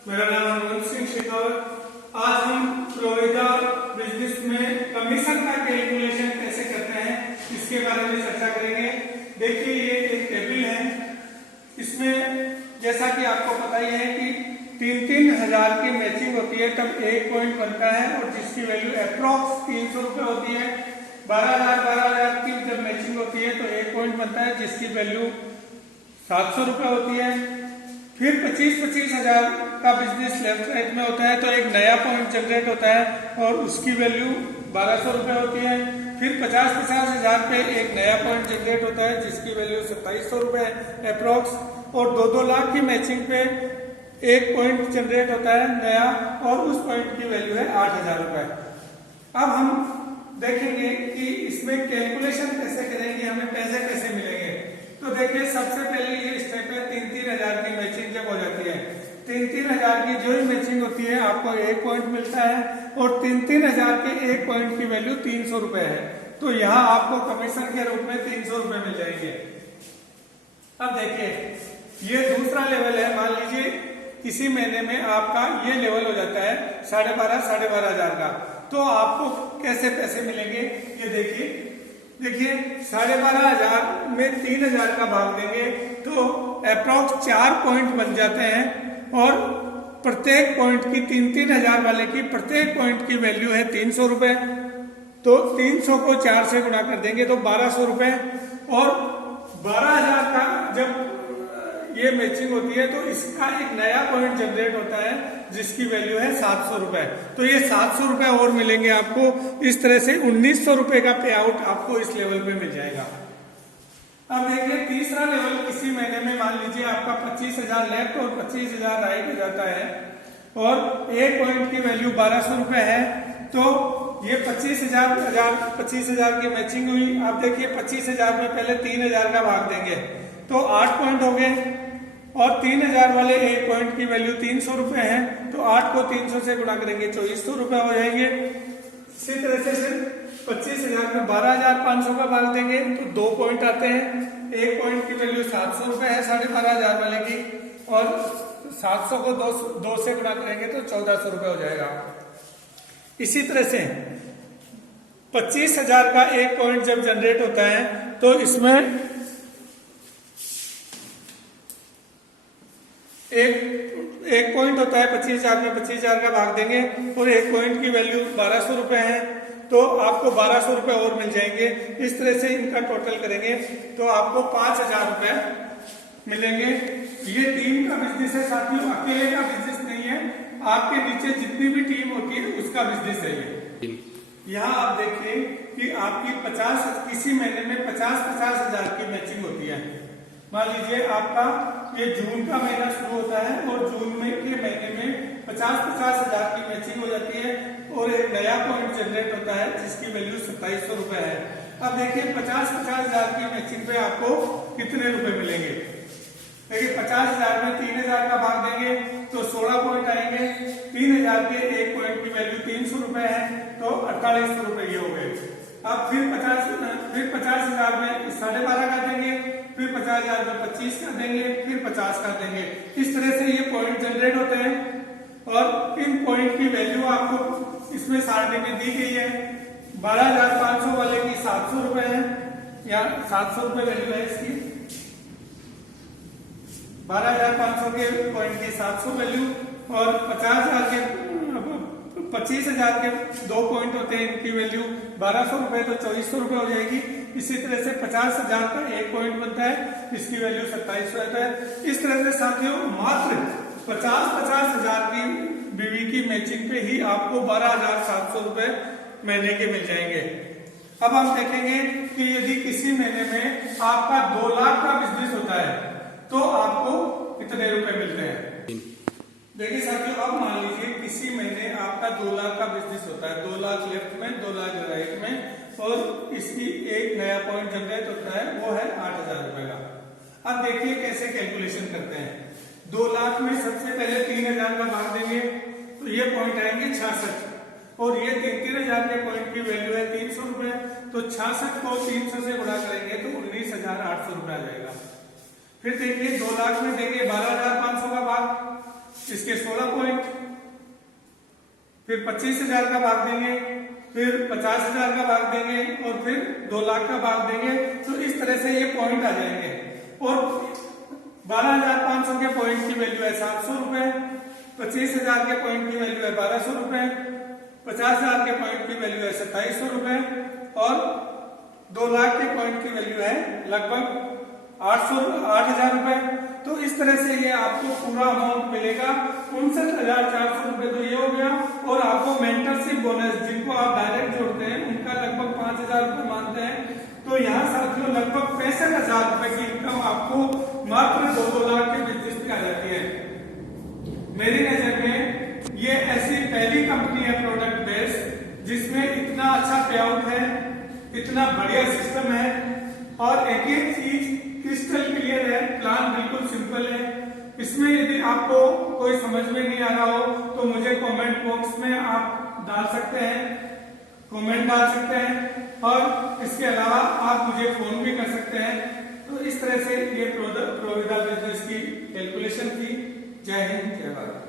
मेरा नाम हरवंत सिंह शेखावत। आज हम प्रोविदा बिजनेस में कमीशन का कैलकुलेशन कैसे करते हैं इसके बारे में चर्चा करेंगे। देखिए ये एक टेबल है, इसमें जैसा कि आपको पता ही है कि 3,000 की मैचिंग होती है तब एक पॉइंट बनता है और जिसकी वैल्यू अप्रोक्स 300 रुपए होती है। 12,000 की जब मैचिंग होती है तो एक पॉइंट बनता है जिसकी वैल्यू 700 रुपए होती है। फिर 25,000 का बिजनेस लेफ्ट राइट में होता है तो एक नया पॉइंट जनरेट होता है और उसकी वैल्यू 1,200 रुपए होती है। फिर 50,000 पे एक नया पॉइंट जनरेट होता है जिसकी वैल्यू 2,700 रुपए अप्रोक्स, और 2-2 लाख की मैचिंग पे एक पॉइंट जनरेट होता है नया और उस पॉइंट की वैल्यू है 8,000 रुपए। अब हम देखेंगे कि इसमें कैलकुलेशन कैसे करेंगे, हमें पैसे कैसे मिलेंगे। तो देखिए सबसे पहले ये स्टेप है 3,000 की मैचिंग जब हो जाती है, 3,000 की जो ही मैचिंग होती है आपको एक पॉइंट मिलता है और 3,000 के एक पॉइंट की वैल्यू 300 रुपए है। तो यहाँ आपको कमीशन के रूप में 300 रुपए मिल जाएंगे। अब देखिए ये दूसरा लेवल है। मान लीजिए किसी महीने में आपका ये लेवल हो जाता है 12,500 का, तो आपको कैसे पैसे मिलेंगे ये देखिए 12,500 में 3,000 का भाग देंगे तो अप्रोक्स 4 पॉइंट बन जाते हैं और प्रत्येक पॉइंट की 3,000 वाले की प्रत्येक पॉइंट की वैल्यू है 300 रुपए। तो 300 को 4 से गुणा कर देंगे तो 1,200 रुपए, और 12,000 का जब ये मैचिंग होती है तो इसका एक नया पॉइंट जनरेट होता है जिसकी वैल्यू है 700 रुपए। तो ये 700 रुपए और मिलेंगे आपको। इस तरह से 1,900 रुपए का पे आउट आपको इस लेवल पे मिल जाएगा। अब देखिए तीसरा लेवल, किसी महीने में मान लीजिए आपका 25,000 लेफ्ट और 25,000 राइट हो जाता है और एक पॉइंट की वैल्यू 1,200 रुपए है। तो ये 25,000 की मैचिंग हुई। आप देखिए 25,000 में पहले 3,000 का भाग देंगे तो 8 पॉइंट हो गए और 3,000 वाले एक पॉइंट की वैल्यू 300 रुपए है तो 8 को 300 से गुणा करेंगे 2,400 रुपए हो जाएंगे। इसी तरह से 25,000 में 12,500 का भाग देंगे तो 2 पॉइंट आते हैं। एक पॉइंट की वैल्यू 700 रुपए है 12,500 वाले की, और 700 को 2 से गुणा करेंगे तो 1,400 रुपए हो जाएगा। इसी तरह से 25,000 का एक पॉइंट जब जनरेट होता है तो इसमें एक पॉइंट होता है 25,000 में 25,000 का भाग देंगे और एक पॉइंट की वैल्यू 1,200 रुपए है तो आपको 1,200 रुपए और मिल जाएंगे। इस तरह से इनका टोटल करेंगे तो आपको 5,000 रुपए मिलेंगे। ये टीम का बिजनेस है साथियों, अकेले का बिजनेस नहीं है। आपके नीचे जितनी भी टीम होती है उसका बिजनेस है ये। यहाँ आप देखिए कि आपकी किसी महीने में 50,000 की मैचिंग होती है। मान लीजिए आपका ये जून का महीना शुरू होता है और जून में के महीने में 50,000 की मैचिंग हो जाती है और एक नया पॉइंट जनरेट होता है जिसकी वैल्यू 2,700 रुपए है। अब देखिए 50,000 की मैचिंग पे आपको कितने रुपए मिलेंगे। देखिए 50,000 में 3,000 का भाग देंगे तो 16 पॉइंट आएंगे। 3,000 के एक पॉइंट की वैल्यू 300 रुपए है तो 4,800 रुपए ये हो गए। अब फिर 50,000 में 12.5 कर देंगे, फिर 50,000 में 25 कर देंगे, फिर 50 कर देंगे। इस तरह से ये पॉइंट जनरेट होते हैं और इन पॉइंट की वैल्यू आपको इसमें सारणी में दी गई है। 12,500 वाले की 700 रुपए है, या 700 रुपए वैल्यू है इसकी। 12,500 के पॉइंट की 700 वैल्यू और 25,000 के 2 पॉइंट होते हैं, इनकी वैल्यू 1,200 रुपए तो 2,400 रुपए हो जाएगी। इसी तरह से 50,000 का एक पॉइंट बनता है, इसकी वैल्यू 2,700 रहता है। इस तरह से साथियों मात्र 50,000 की बीवी की मैचिंग पे ही आपको 12,700 रुपए महीने के मिल जाएंगे। अब हम देखेंगे कि यदि किसी महीने में आपका 2 लाख का बिजनेस होता है तो आपको कितने रुपए मिलते हैं। देखिए साथियों अब मान लीजिए किसी महीने आपका 2 लाख का बिजनेस होता है, 2 लाख लेफ्ट में 2 लाख राइट में, और इसकी एक नया पॉइंट जनरेट होता है वो है 8,000 रुपए का। अब देखिए कैसे कैलकुलेशन करते हैं। 2 लाख में सबसे पहले 3,000 का भाग देंगे तो ये पॉइंट आएंगे 66, और ये 3,000 के पॉइंट की वैल्यू है 300 रुपए। तो 66 को 300 से गुणा करेंगे तो 19,800 रुपए आ जाएगा। फिर देखिए 2 लाख में देंगे 12,500 का भाग, इसके 16 फिर 25,000 का भाग देंगे, फिर 50,000 का भाग देंगे और फिर 2 लाख का भाग देंगे। तो इस तरह से ये पॉइंट आ जाएंगे। और 12,500 के पॉइंट की वैल्यू है 700 रुपए, 25,000 के पॉइंट की वैल्यू है 1200 रुपए, 50,000 के पॉइंट की वैल्यू है 2700 रुपए और 2 लाख के पॉइंट की वैल्यू है लगभग 8,000 रुपए। तो इस तरह से ये आपको पूरा अमाउंट मिलेगा 59,400 रुपए। तो ये हो गया। और आपको मेंटरशिप बोनस जिनको आप डायरेक्ट जोड़ते हैं उनका लगभग 5,000 रुपए मानते हैं। तो यहाँ साथियों लगभग 65,000 रुपए की इनकम आपको मात्र 2 लाख के बिजनेस में आ जाती है। मेरी नजर में ये ऐसी पहली कंपनी है प्रोडक्ट बेस्ड जिसमें इतना अच्छा पे आउट है, इतना बढ़िया सिस्टम है और एक एक चीज क्रिस्टल क्लियर है, प्लान बिल्कुल सिंपल है। इसमें यदि आपको कोई समझ में नहीं आ रहा हो तो मुझे कमेंट बॉक्स में आप डाल सकते हैं, कमेंट डाल सकते हैं और इसके अलावा आप मुझे फोन भी कर सकते हैं। तो इस तरह से ये प्रोविदा बिजनेस की कैलकुलेशन थी। जय हिंद, जय भारत।